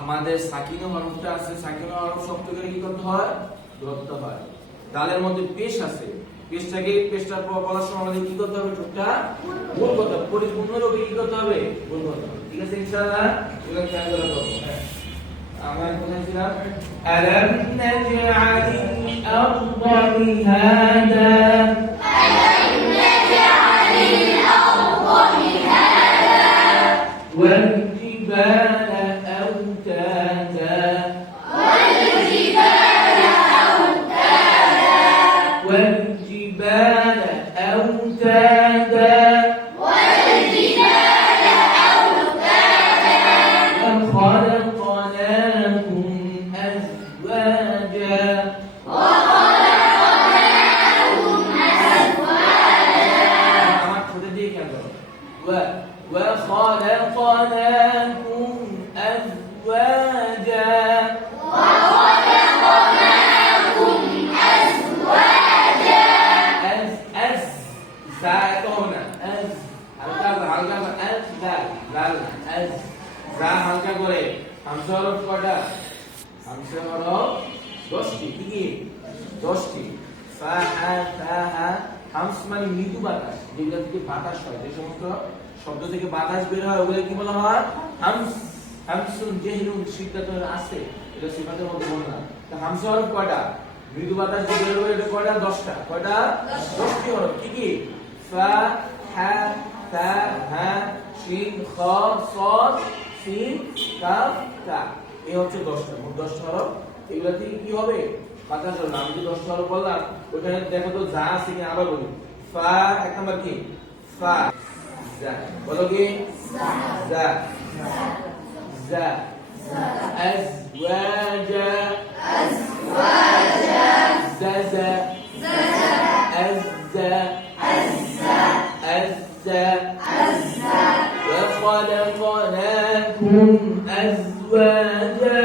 আমাদের সাকিন হরফটা আছে সাকিন হরফ শব্দ করে কি করতে হয় ধরতে হয় দালের মধ্যে পেশ আছে পেশটাকে পেশটার পর বলার সময় আমাদের কি করতে হবে ঠোঁটটা গোল করতে হবে পরিপূর্ণ রূপে কি করতে হবে গোল করতে হবে ঠিক আছে ইনশাআল্লাহ এগুলো খেয়াল করে রাখবো হ্যাঁ আমরা কোথায় ছিলাম আলাম নাজআলিল আরদা মিহাদা والجبال و- وخلقناكم أزواجا أز أز زايدونا أز হালকা হালকা أز লাল লাল أز যা হালকা করে হামসা হরফ কয়টা হামসা হরফ দশটি কি কি দশটি ফা হা ফা হা হামস মানে মৃদু বাতাস যেগুলো থেকে বাতাস হয় যে সমস্ত শব্দ থেকে বাতাস বের হয় ওগুলো কি বলা হয়? হামস হামসুন জেহলুন সিদ্ধাতুন আছে এটা সিফাতের মধ্যে বললাম তো হামসা হরফ কয়টা? মৃদু বাতাস যে বের হবে এটা কয়টা? দশটা। কয়টা? দশটি। হরফ কি কি? ফা হা তা হা শিন খ সিন কাফ তা। এই হচ্ছে দশটা। মোট দশটা হরফ এগুলা থেকে কি হবে? বাতাস হবে আমি যে দশটা হরফ বললাম ওখানে দেখো তো যা আছে কিনা আবার বলি ফা এক নাম্বার কি ফা যা বলো কি যা যা أزواجا زازا أزا أزا وخلقناكم أزواجا